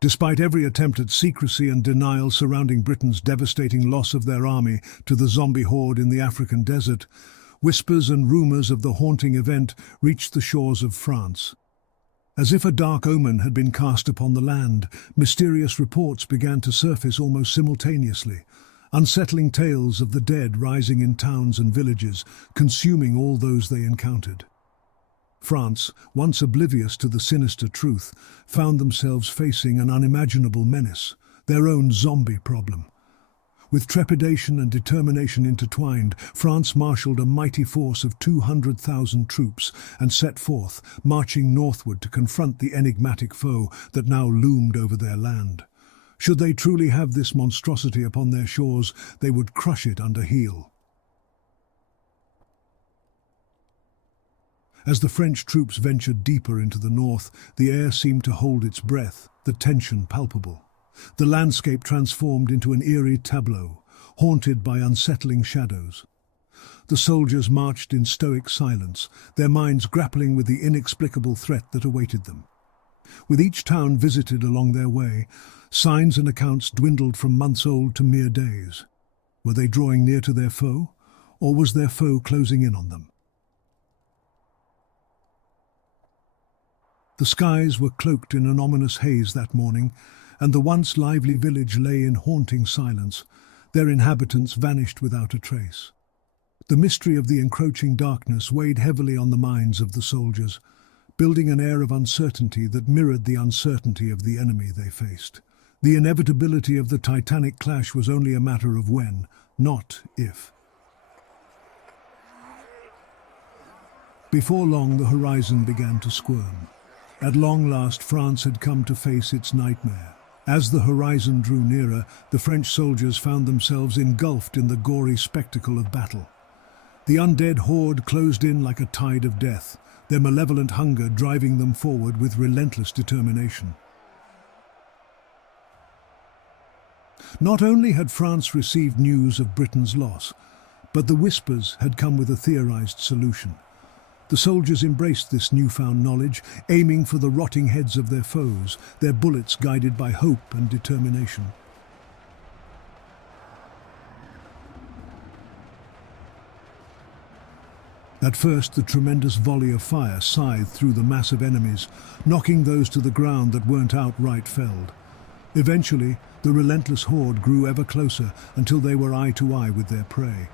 Despite every attempt at secrecy and denial surrounding Britain's devastating loss of their army to the zombie horde in the African desert, whispers and rumours of the haunting event reached the shores of France. As if a dark omen had been cast upon the land, mysterious reports began to surface almost simultaneously, unsettling tales of the dead rising in towns and villages, consuming all those they encountered. France, once oblivious to the sinister truth, found themselves facing an unimaginable menace, their own zombie problem. With trepidation and determination intertwined, France marshalled a mighty force of 200,000 troops and set forth, marching northward to confront the enigmatic foe that now loomed over their land. Should they truly have this monstrosity upon their shores, they would crush it under heel. As the French troops ventured deeper into the north, the air seemed to hold its breath, the tension palpable. The landscape transformed into an eerie tableau, haunted by unsettling shadows. The soldiers marched in stoic silence, their minds grappling with the inexplicable threat that awaited them. With each town visited along their way, signs and accounts dwindled from months old to mere days. Were they drawing near to their foe, or was their foe closing in on them? The skies were cloaked in an ominous haze that morning, and the once lively village lay in haunting silence, their inhabitants vanished without a trace. The mystery of the encroaching darkness weighed heavily on the minds of the soldiers, building an air of uncertainty that mirrored the uncertainty of the enemy they faced. The inevitability of the titanic clash was only a matter of when, not if. Before long, the horizon began to squirm. At long last, France had come to face its nightmare. As the horizon drew nearer, the French soldiers found themselves engulfed in the gory spectacle of battle. The undead horde closed in like a tide of death, their malevolent hunger driving them forward with relentless determination. Not only had France received news of Britain's loss, but the whispers had come with a theorized solution. The soldiers embraced this newfound knowledge, aiming for the rotting heads of their foes, their bullets guided by hope and determination. At first, the tremendous volley of fire scythed through the mass of enemies, knocking those to the ground that weren't outright felled. Eventually, the relentless horde grew ever closer until they were eye to eye with their prey.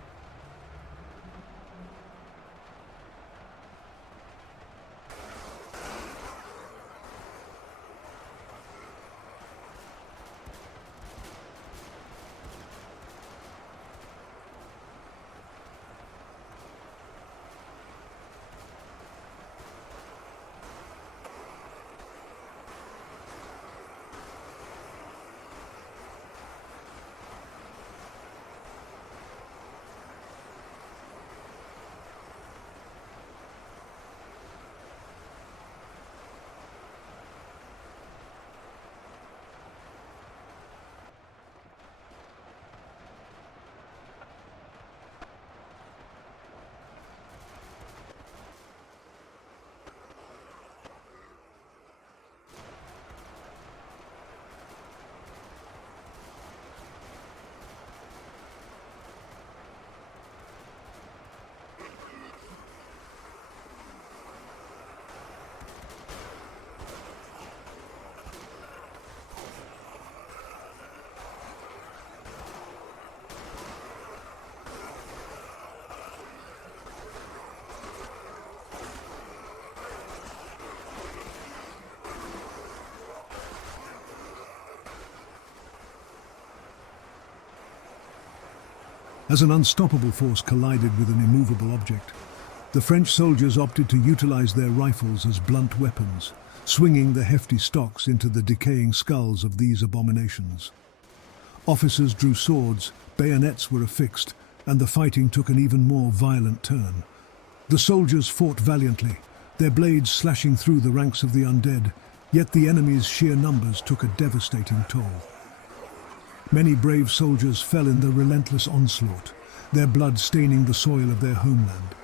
As an unstoppable force collided with an immovable object, the French soldiers opted to utilize their rifles as blunt weapons, swinging the hefty stocks into the decaying skulls of these abominations. Officers drew swords, bayonets were affixed, and the fighting took an even more violent turn. The soldiers fought valiantly, their blades slashing through the ranks of the undead, yet the enemy's sheer numbers took a devastating toll. Many brave soldiers fell in the relentless onslaught, their blood staining the soil of their homeland.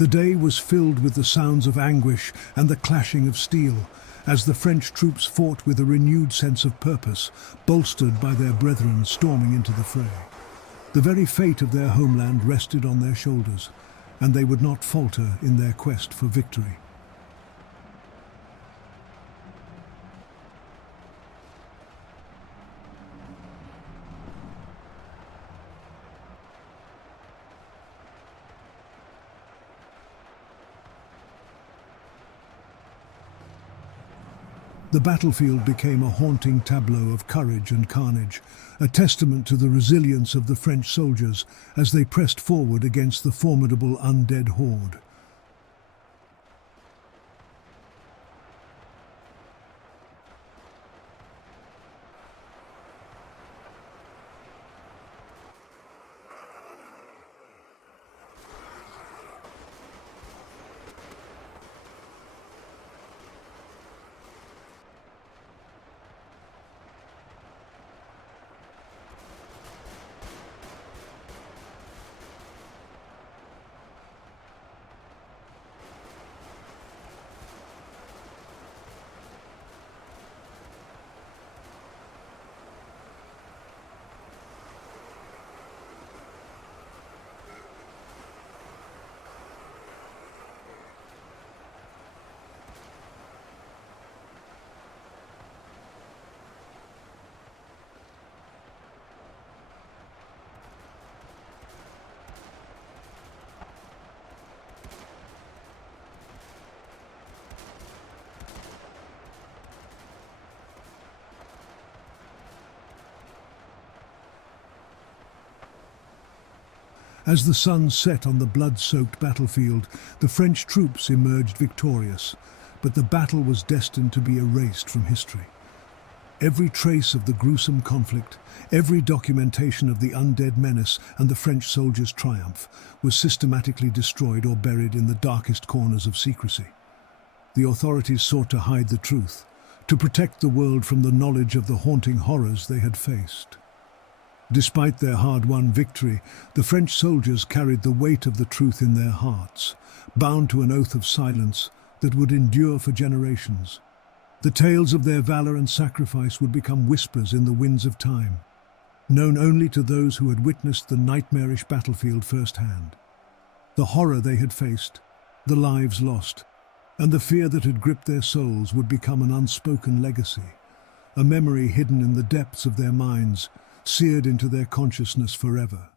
The day was filled with the sounds of anguish and the clashing of steel, as the French troops fought with a renewed sense of purpose, bolstered by their brethren storming into the fray. The very fate of their homeland rested on their shoulders, and they would not falter in their quest for victory. The battlefield became a haunting tableau of courage and carnage, a testament to the resilience of the French soldiers as they pressed forward against the formidable undead horde. As the sun set on the blood-soaked battlefield, the French troops emerged victorious, but the battle was destined to be erased from history. Every trace of the gruesome conflict, every documentation of the undead menace and the French soldiers' triumph was systematically destroyed or buried in the darkest corners of secrecy. The authorities sought to hide the truth, to protect the world from the knowledge of the haunting horrors they had faced. Despite their hard-won victory, the French soldiers carried the weight of the truth in their hearts, bound to an oath of silence that would endure for generations. The tales of their valor and sacrifice would become whispers in the winds of time, known only to those who had witnessed the nightmarish battlefield firsthand. The horror they had faced, the lives lost, and the fear that had gripped their souls would become an unspoken legacy, a memory hidden in the depths of their minds, seared into their consciousness forever.